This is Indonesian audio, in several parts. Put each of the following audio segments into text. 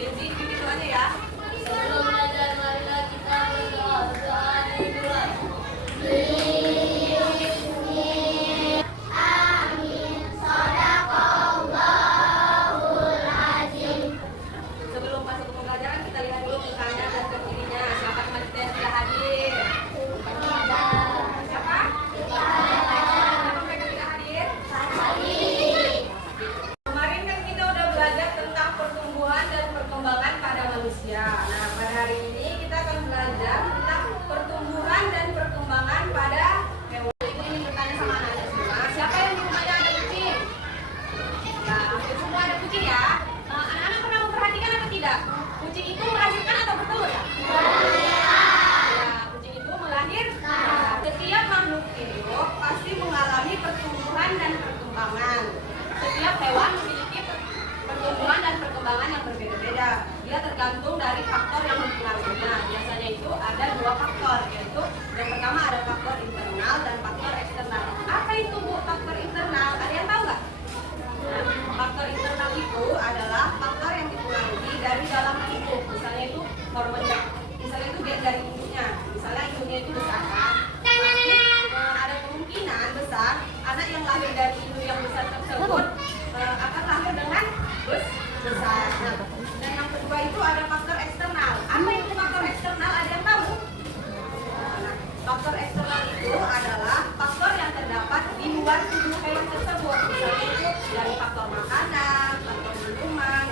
Jadi gitu aja ya. Sebelum belajar marilah kita berdoa. Berdoa dimulai. Sebelum masuk ke pembelajaran kita lihat dulu ke kanan dan ke kirinya. Siapa teman kita yang tidak hadir? Siapa? Siapa mereka tidak hadir? Kemarin kan kita udah belajar tentang pertumbuhan dan perkembangan pada manusia. Nah, pada hari ini kita akan belajar tentang pertumbuhan dan perkembangan pada hewan. Ibu ingin bertanya sama anak-anak semua. Siapa yang di rumahnya ada kucing? Ya, hampir semua ada kucing ya. Anak-anak pernah memperhatikan atau tidak? Kucing itu melahirkan atau bertelur ya? Ya, kucing itu melahirkan. Setiap makhluk hidup pasti mengalami pertumbuhan dan perkembangan. Setiap hewan memiliki pertumbuhan dan perkembangan yang berbeda-beda. Dia tergantung dari faktor yang mempengaruhinya. Biasanya itu ada dua faktor, yaitu yang pertama ada faktor internal dan faktor eksternal. Apa itu Bu faktor internal? Ada yang tahu nggak? Nah, faktor internal itu adalah faktor yang dipengaruhi dari dalam induk. Misalnya itu hormonnya, misalnya itu gen dari induknya. Misalnya induknya itu besar kan? Pasti ada kemungkinan besar anak yang lahir dari induk yang besar tersebut akan lahir dengan besar. Nah, dan yang kedua itu ada faktor eksternal. Apa itu faktor eksternal? Ada yang tahu? Nah, faktor eksternal itu adalah faktor yang terdapat di luar tubuh hewan tersebut. Misalnya itu dari faktor makanan, faktor minuman,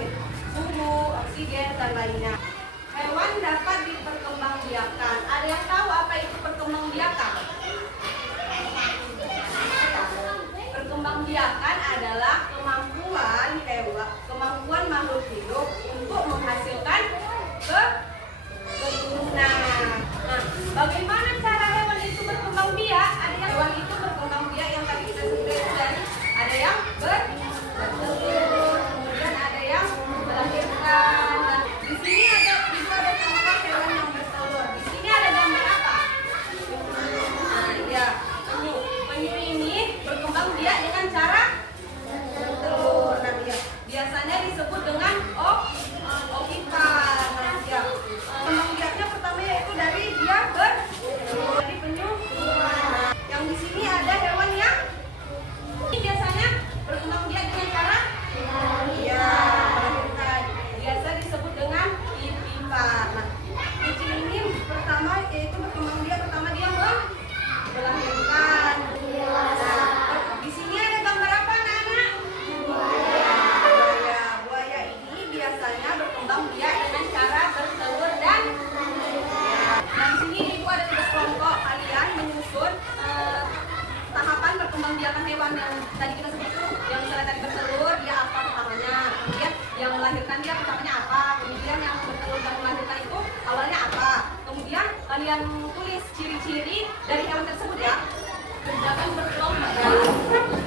suhu, oksigen, dan lainnya. Hewan dapat diperkembangbiakan. Ada yang tahu apa itu perkembangbiakan? Perkembangbiakan adalah kemampuan makhluk hidup untuk menghasilkan keturunan. Nah, bagaimana cara hewan itu berkembang biak? Ada yang hewan itu berkembang biak yang tadi kita sebutkan, ada yang bertelur, kemudian ada yang melahirkan. Nah, di sini ada contoh hewan yang bertelur. Di sini ada gambar apa? Nah, ya, penyu. Penyu ini berkembang biak dengan cara bertelur. Nah, ya, biasanya disebut dengan ovipar. Nah, ya, kembang biaknya pertama yaitu dari dia bertelur dari penyu. Nah, yang di sini ada hewan yang ini biasanya berkembang biak dengan cara melahirkan. Biasa disebut dengan ovipar. Nah, kucing ini pertama yaitu berkembang biak pertama dia melahirkan. Nah, di sini ada gambar apa anak-anak? Buaya ini biasanya berkembang biak dengan cara bertelur dan di sini ibu ada tugas kelompok kalian menyusun tahapan perkembangbiakan hewan yang tadi kita sebut tuh. Yang misalnya tadi bertelur dia apa pertamanya, kemudian yang melahirkan dia pertamanya apa, kemudian yang bertelur dan melahirkan itu awalnya apa, kemudian kalian tulis ciri-ciri dari hewan tersebut ya. Kerjakan berkelompok.